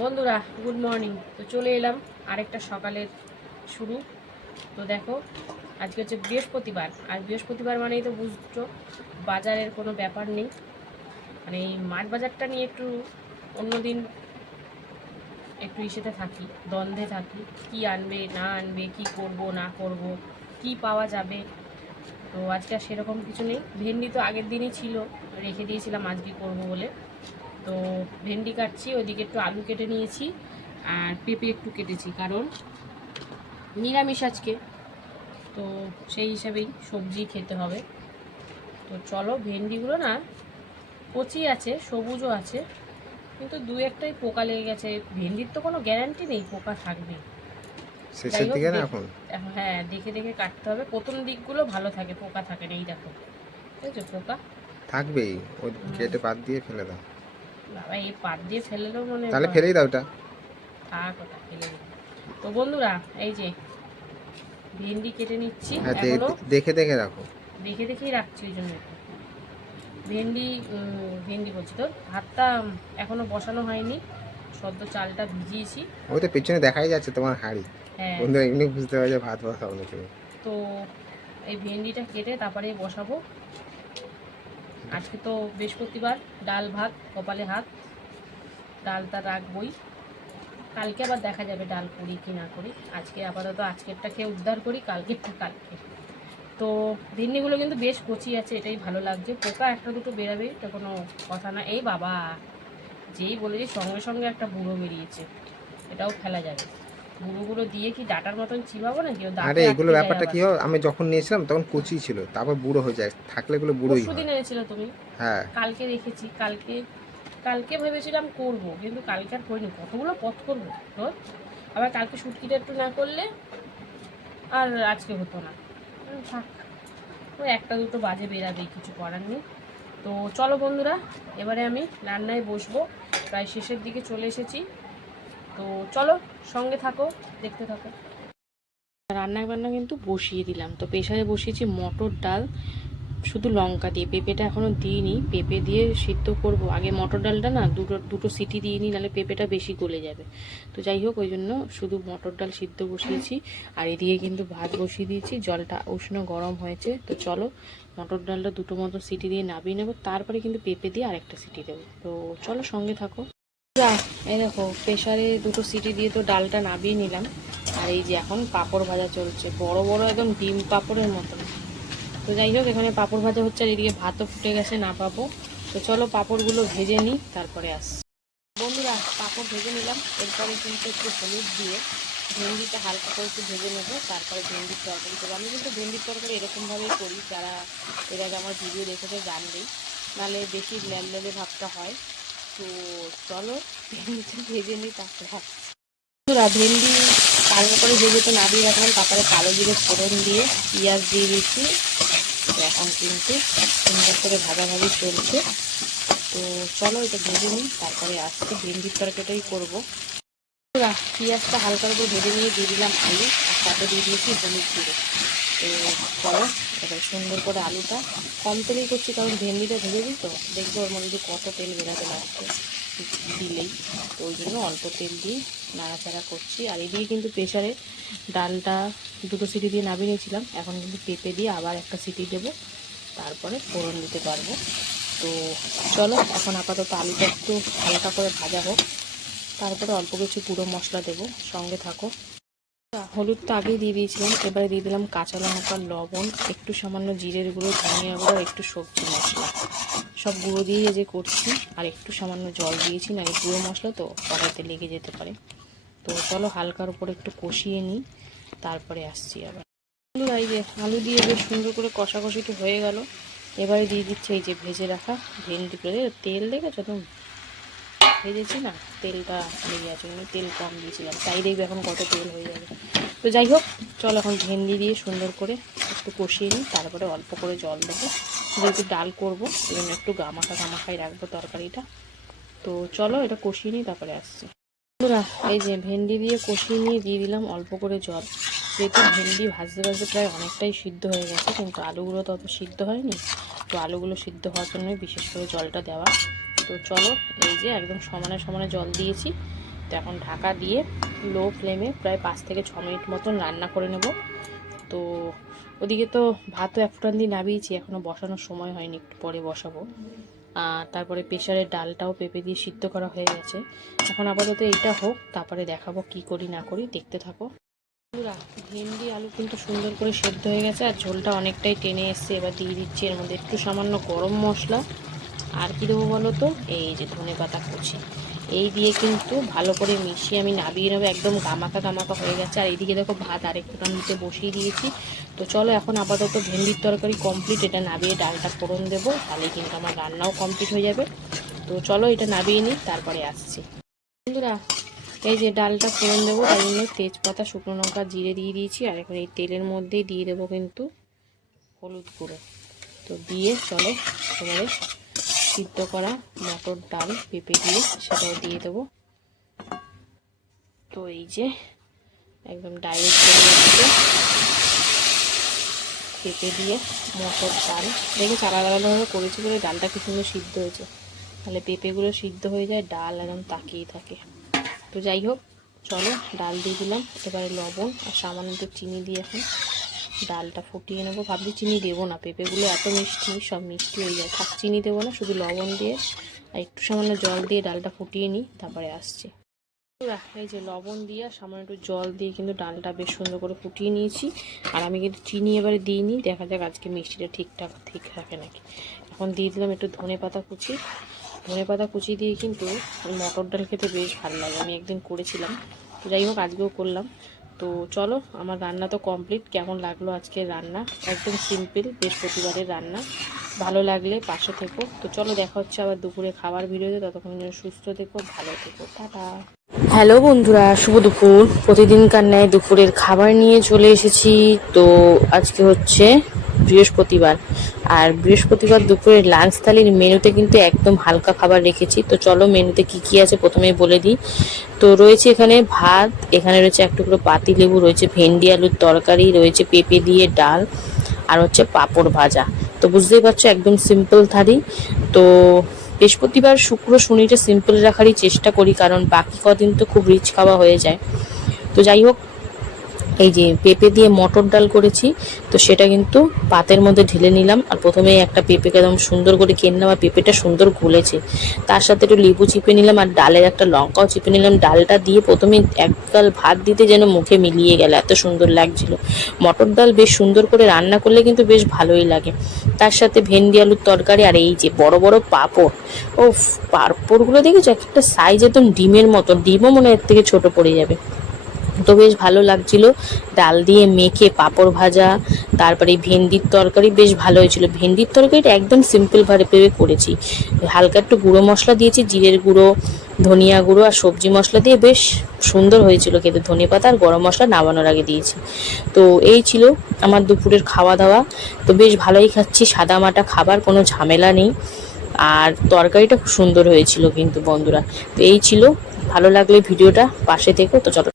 বন্ধুরা good morning তো চলে এলাম আরেকটা সকালের শুরু। তো দেখো, আজকে হচ্ছে বৃহস্পতিবার। আর বৃহস্পতিবার মানেই তো বুঝছ, বাজারের কোনো ব্যাপার নেই। মানে এই মাছ বাজারটা নিয়ে একটু অন্যদিন একটু ইসেতে থাকি, দ্বন্দ্বে থাকি। কি আনবে, না আনবে, কি করব, না করব, কি পাওয়া যাবে? তো আজকে আর সেরকম কিছু নেই। ভেন্ডি তো আগের দিনই ছিল, রেখে দিয়েছিলাম আজকে করব বলে। তো ভেন্ডি কাটছি ওইদিকে একটু আলু কেটে নিয়েছি আর পেঁপে একটু কেটেছি কারণ নিরামিষ আজকে। তো সেই হিসাবেই সবজি খেতে হবে। তো চলো ভেন্ডিগুলো না কচি আছে সবুজও আছে কিন্তু দু একটাই পোকা লেগে গেছে। ভেন্ডির তো কোনো গ্যারান্টি নেই পোকা থাকবে। এখন? হ্যাঁ দেখে দেখে কাটতে হবে। প্রথম দিকগুলো ভালো থাকে পোকা থাকে না এই দেখো। বুঝেছ পোকা। থাকবেই ওই কেটে বাদ দিয়ে ফেলে দাও। বাবা এই পাত দিয়ে ফেলেলেও মনে তাহলে ফেলেই দাও ওটা। থাক ওটা ফেলে তো বন্ধুরা এই যে ভেন্ডি কেটে নিচ্ছি হ্যাঁ দেখে দেখে রাখো। দেখে দেখেই রাখছি ওই জন্য। ভেন্ডি ভেন্ডি বলছি তো। ভাতটা এখনও বসানো হয়নি। সদ্য চালটা ভিজিয়েছি। ওই তো পেছনে দেখাই যাচ্ছে তোমার হাড়ি। হ্যাঁ। বন্ধুরা এমনি বুঝতে পারছে ভাত বসাও না তুমি। তো এই ভেন্ডিটা কেটে তারপরে বসাবো। আজকে তো বৃহস্পতিবার, ডাল ভাত, কপালে হাত ডালটা রাখবই। কালকে আবার দেখা যাবে ডাল করি কি না করি। আজকে আপাতত আজকেরটা খেয়ে উদ্ধার করি কালকেরটা কালকে। তো ভেন্ডিগুলো কিন্তু বেশ কচি আছে, এটাই ভালো লাগছে। পোকা একটা দুটো বেরাবে, এটা কোনো কথা না। এই বাবা, যেই বলেছি সঙ্গে সঙ্গে একটা বুড়ো বেরিয়েছে, এটাও ফেলা যাবে। বুড়োগুলো দিয়ে কি ডাটার মতন চিবাবো ও দাঁতে আরে এগুলো ব্যাপারটা কি হয় আমি যখন নিয়েছিলাম তখন কচি ছিল তারপর বুড়ো হয়ে যায় থাকলে এগুলো বুড়োই হয়। এনেছিলে তুমি? হ্যাঁ। কালকে রেখেছি কালকে কালকে ভেবেছিলাম করব কিন্তু কালকে আর করিনি কতগুলো পথ করব তোর আবার কালকে শুটকিটা একটু না করলে আর আজকে হতো না। থাক ওই একটা দুটো বাজে বেরাবেই কিছু করার নেই। তো চলো বন্ধুরা এবারে আমি রান্নায় বসবো প্রায় শেষের দিকে চলে এসেছি। তো চলো সঙ্গে থাকো, দেখতে থাকো। রান্না বান্না কিন্তু বসিয়ে দিলাম। তো প্রেশারে বসিয়েছি মটর ডাল, শুধু লঙ্কা দিয়ে। পেঁপেটা এখনও দিইনি। পেঁপে দিয়ে সিদ্ধ করব। আগে মটর ডালটা না দুটো দুটো সিটি দিয়ে নিই নাহলে পেঁপেটা বেশি গলে যাবে। তো যাই হোক, ওই জন্য শুধু মটর ডাল সিদ্ধ বসিয়েছি। আর এদিকে কিন্তু ভাত বসিয়ে দিয়েছি। জলটা উষ্ণ গরম হয়েছে। তো চলো মটর ডালটা দুটো মতো সিটি দিয়ে নাবিয়ে নেব। তারপরে কিন্তু পেঁপে দিয়ে আরেকটা সিটি দেবো। তো চলো সঙ্গে থাকো। এই দেখো প্রেশারে দুটো সিটি দিয়ে তো ডালটা নাবিয়ে নিলাম। আর এই যে এখন পাঁপড় ভাজা চলছে, বড় বড় একদম ডিম পাঁপড়ের মতন। তো যাই হোক, এখানে পাঁপড় ভাজা হচ্ছে, আর এদিকে ভাতও ফুটে গেছে, না পাবো। তো চলো পাঁপড়গুলো ভেজে নিই, তারপরে আস বন্ধুরা, পাঁপড় ভেজে নিলাম, এরপরে কিন্তু একটু হলুদ দিয়ে ভেন্ডিটা হালকা করে একটু ভেজে নেব, তারপরে ভেন্ডির তরকারি করব। আমি কিন্তু ভেন্ডির তরকারি এরকমভাবেই করি, যারা এর আগে আমার ভিডিও দেখেছে জানবেই। নাহলে বেশি ল্যাল ল্যালে ভাবটা হয়। তো চলো ভেন্ডিটা ভেজে নিই, তারপরে। বন্ধুরা ভেন্ডি কালো করে ভেজে তো নামিয়ে রাখলাম, তারপরে কালো জিরে ফোড়ন দিয়ে পেঁয়াজ দিয়ে দিচ্ছি এখন কিন্তু সুন্দর করে ভাজাভাজি চলছে। তো চলো এটা ভেজে নিই, তারপরে আজকে ভেন্ডির তরকারিটাই করব। পেঁয়াজটা হালকা করে ভেজে নিয়ে দিয়ে দিলাম আলু, আর সাথে দিয়ে দিয়েছি হলুদ গুঁড়ো। এবার সুন্দর করে আলুটা কম তেলেই করছি, কারণ ভেন্ডিটা ভেজে দিই তো। দেখব ওর মধ্যে কত তেল বেরোতে লাগছে দিলেই। তো ওই জন্য অল্প তেল দিয়ে নাড়াচাড়া করছি। আর এদিকে কিন্তু প্রেশারে ডালটা দুটো সিটি দিয়ে নামিয়ে নিয়েছিলাম। এখন কিন্তু পেঁপে দিয়ে আবার একটা সিটি দেবো। তারপরে ফোড়ন দিতে পারব। তো চলো, এখন আপাতত আলুটা একটু হালকা করে ভাজা হোক। তারপরে অল্প কিছু গুঁড়ো মশলা দেবো। সঙ্গে থাকো। হলুদ তো আগেই দিয়ে দিয়েছিলাম এবারে দিয়ে দিলাম কাঁচা লঙ্কা লবণ একটু সামান্য জিরের গুঁড়ো ধনিয়া গুঁড়ো একটু সবজি মশলা। সব গুঁড়ো দিয়ে এই যে করছি আর একটু সামান্য জল দিয়েছি না এই গুঁড়ো মশলা তো কড়াইতে লেগে যেতে পারে। তো চলো হালকার উপর একটু কষিয়ে নিই তারপরে আসছি আবার। বন্ধুরা, এই যে আলু দিয়ে বেশ সুন্দর করে কষাকষিটি হয়ে গেল। এবারে দিয়ে দিচ্ছে এই যে ভেজে রাখা ভেন্ডি করে তেল দেখেছ তুমি? ভেজেছি না, তেলটা লেগে আছে আমি তেল কম দিয়েছিলাম। তাই দেখবে এখন কত তেল হয়ে যাবে। তো যাই হোক, চল এখন ভেন্ডি দিয়ে সুন্দর করে একটু কষিয়ে নিই, তারপরে অল্প করে জল দেবো। যেহেতু ডাল করব এই জন্য একটু গামাখা গামাখাই রাখব তরকারিটা। তো চলো এটা কষিয়ে নিই, তারপরে আসছি। বন্ধুরা, এই যে ভেন্ডি দিয়ে কষিয়ে নিয়ে দিয়ে দিলাম অল্প করে জল। যেহেতু ভেন্ডি ভাজতে ভাজতে প্রায় অনেকটাই সিদ্ধ হয়ে গেছে, কিন্তু আলুগুলো তো অত সিদ্ধ হয়নি। তো আলুগুলো সিদ্ধ হওয়ার জন্যই বিশেষ করে জলটা দেওয়া। তো চলো, এই যে একদম সমানে সমানে জল দিয়েছি। তো এখন ঢাকা দিয়ে লো ফ্লেমে প্রায় পাঁচ থেকে ছ মিনিট মতন রান্না করে নেব। তো ওদিকে তো ভাতও এক ফুটান দিয়ে নামিয়েছি এখনও বসানোর সময় হয়নি, একটু পরে বসাবো। তারপরে প্রেশারের ডালটাও পেঁপে দিয়ে সিদ্ধ করা হয়ে গেছে। এখন আপাতত এইটা হোক, তারপরে দেখাবো কি করি না করি, দেখতে থাকো। ভেন্ডি, আলু কিন্তু সুন্দর করে সেদ্ধ হয়ে গেছে, আর ঝোলটা অনেকটাই টেনে এসছে, এবার দিয়ে দিচ্ছি এর মধ্যে একটু সামান্য গরম মশলা। আর কি দেবো বলো তো? এই যে ধনে পাতা কুচি। এই দিয়ে কিন্তু ভালো করে মিশিয়ে আমি নাবিয়ে নেব। একদম গামাকা গামাকা হয়ে গেছে। আর এইদিকে দেখো ভাত আরেকটু নিচে বসিয়ে দিয়েছি। তো চলো এখন আপাতত ভেন্ডির তরকারি কমপ্লিট এটা নাবিয়ে ডালটা ফোড়ন দেবো। তাহলে কিন্তু আমার রান্নাও কমপ্লিট হয়ে যাবে। তো চলো এটা নাবিয়ে নিই, তারপরে আসছি। বন্ধুরা, এই যে ডালটা ফোড়ন দেবো তাই জন্য তেজপাতা, শুকনো লঙ্কা, জিরে দিয়ে দিয়েছি। আর এখন এই তেলের মধ্যেই দিয়ে দেবো কিন্তু হলুদ গুঁড়ো। তো দিয়ে চলো এবারে সিদ্ধ করা মটর ডাল পেঁপে দিয়ে সেটাও দিয়ে দেবো। তো এই যে একদম ডাইরেক্ট পেঁপে দিয়ে মটর ডাল। দেখে আলাদা আলাদাভাবে করেছি বলে ডালটা কি সুন্দর সিদ্ধ হয়েছে। তাহলে পেঁপেগুলো সিদ্ধ হয়ে যায়, ডাল একদম তাকিয়ে থাকে। তো যাই হোক, চলো ডাল দিয়ে দিলাম। এবারে লবণ আর সামান্য চিনি দিয়ে এখন ডালটা ফুটিয়ে নেব। ভাবছি চিনি দেবো না। পেঁপেগুলো এত মিষ্টি, সব মিষ্টি হয়ে যায়। থাক, চিনি দেবো না, শুধু লবণ দিয়ে আর একটু সামান্য জল দিয়ে ডালটা ফুটিয়ে নিই, তারপরে আসছি। এই যে লবণ দিয়ে আর সামান্য একটু জল দিয়ে কিন্তু ডালটা বেশ সুন্দর করে ফুটিয়ে নিয়েছি। আর আমি কিন্তু চিনি এবারে দিইনি, দেখা যাক আজকে মিষ্টিটা ঠিকঠাক, ঠিক থাকে নাকি। এখন দিয়ে দিলাম একটু ধনে পাতা কুচি। ধনে পাতা কুচি দিয়ে কিন্তু মটর ডাল খেতে বেশ ভালো লাগে। আমি একদিন করেছিলাম। যাই হোক, আজকেও করলাম। তো চলো, আমার রান্না তো কমপ্লিট কেমন লাগল আজকের রান্না? একদম সিম্পল বৃহস্পতিবারের রান্না। ভালো লাগলে পাশে থেকো। তো চলো, দেখা হচ্ছে আবার দুপুরে খাবার ভিডিওতে। ততক্ষণ যেন সুস্থ থেকো, ভালো থেকো। টাটা। হ্যালো বন্ধুরা, শুভ দুপুর। প্রতিদিনকার ন্যায় দুপুরের খাবার নিয়ে চলে এসেছি। তো আজকে হচ্ছে বৃহস্পতিবার। আর বৃহস্পতিবার দুপুরের লাঞ্চ থালির মেনুতে কিন্তু একদম হালকা খাবার রেখেছি। তো চলো মেনুতে কি কি আছে প্রথমেই বলে দিই। তো রয়েছে এখানে ভাত, এখানে রয়েছে এক টুকরো পাতি লেবু, রয়েছে ভেন্ডি, আলুর তরকারি, রয়েছে পেঁপে দিয়ে ডাল, আর হচ্ছে পাঁপড় ভাজা। তো বুঝতেই পারছ একদম সিম্পল থালি। তো বৃহস্পতিবার শুক্র শনিটা সিম্পল রাখারই চেষ্টা করি, কারণ বাকি কদিন তো খুব রিচ খাওয়া হয়ে যায়। তো যাই হোক এই যে পেঁপে দিয়ে মটর ডাল করেছি, তো সেটা কিন্তু পাতের মধ্যে ঢেলে নিলাম আর প্রথমে একটা পেঁপেকে একদম সুন্দর করে কেন নেওয়া পেঁপেটা সুন্দর গলেছে। তার সাথে একটু লেবু চিপে নিলাম আর ডালের একটা লঙ্কাও চিপে নিলাম। ডালটা দিয়ে প্রথমে একগাল ভাত দিতে যেন মুখে মিলিয়ে গেল, এত সুন্দর লাগছিল। মটর ডাল বেশ সুন্দর করে রান্না করলে কিন্তু বেশ ভালোই লাগে। তার সাথে ভেন্ডি আলুর তরকারি আর এই যে বড় বড় পাঁপড় ও পাঁপড়গুলো দেখেছ? একটা সাইজ একদম ডিমের মতো, ডিমও মনে এর থেকে ছোট পড়ে যাবে। তো বেশ ভালো লাগছিল। ডাল দিয়ে মেখে পাঁপড় ভাজা, তারপরে ভেন্ডির তরকারি বেশ ভালো হয়েছিল। ভেন্ডির তরকারিটা একদম সিম্পল ভাবে পেয়ে করেছি। হালকা একটু গুঁড়ো মশলা দিয়েছি, জিরের গুঁড়ো, ধনিয়া গুঁড়ো আর সবজি মশলা দিয়ে বেশ সুন্দর হয়েছিল খেতে। ধনে পাতা আর গরম মশলা নামানোর আগে দিয়েছি। তো এই ছিল আমার দুপুরের খাওয়া দাওয়া তো বেশ ভালোই খাচ্ছি। সাদা মাটা খাবার, কোনো ঝামেলা নেই। আর তরকারিটা খুব সুন্দর হয়েছিল কিন্তু বন্ধুরা। তো এই ছিল। ভালো লাগলে ভিডিওটা পাশে থেকো। তো চলো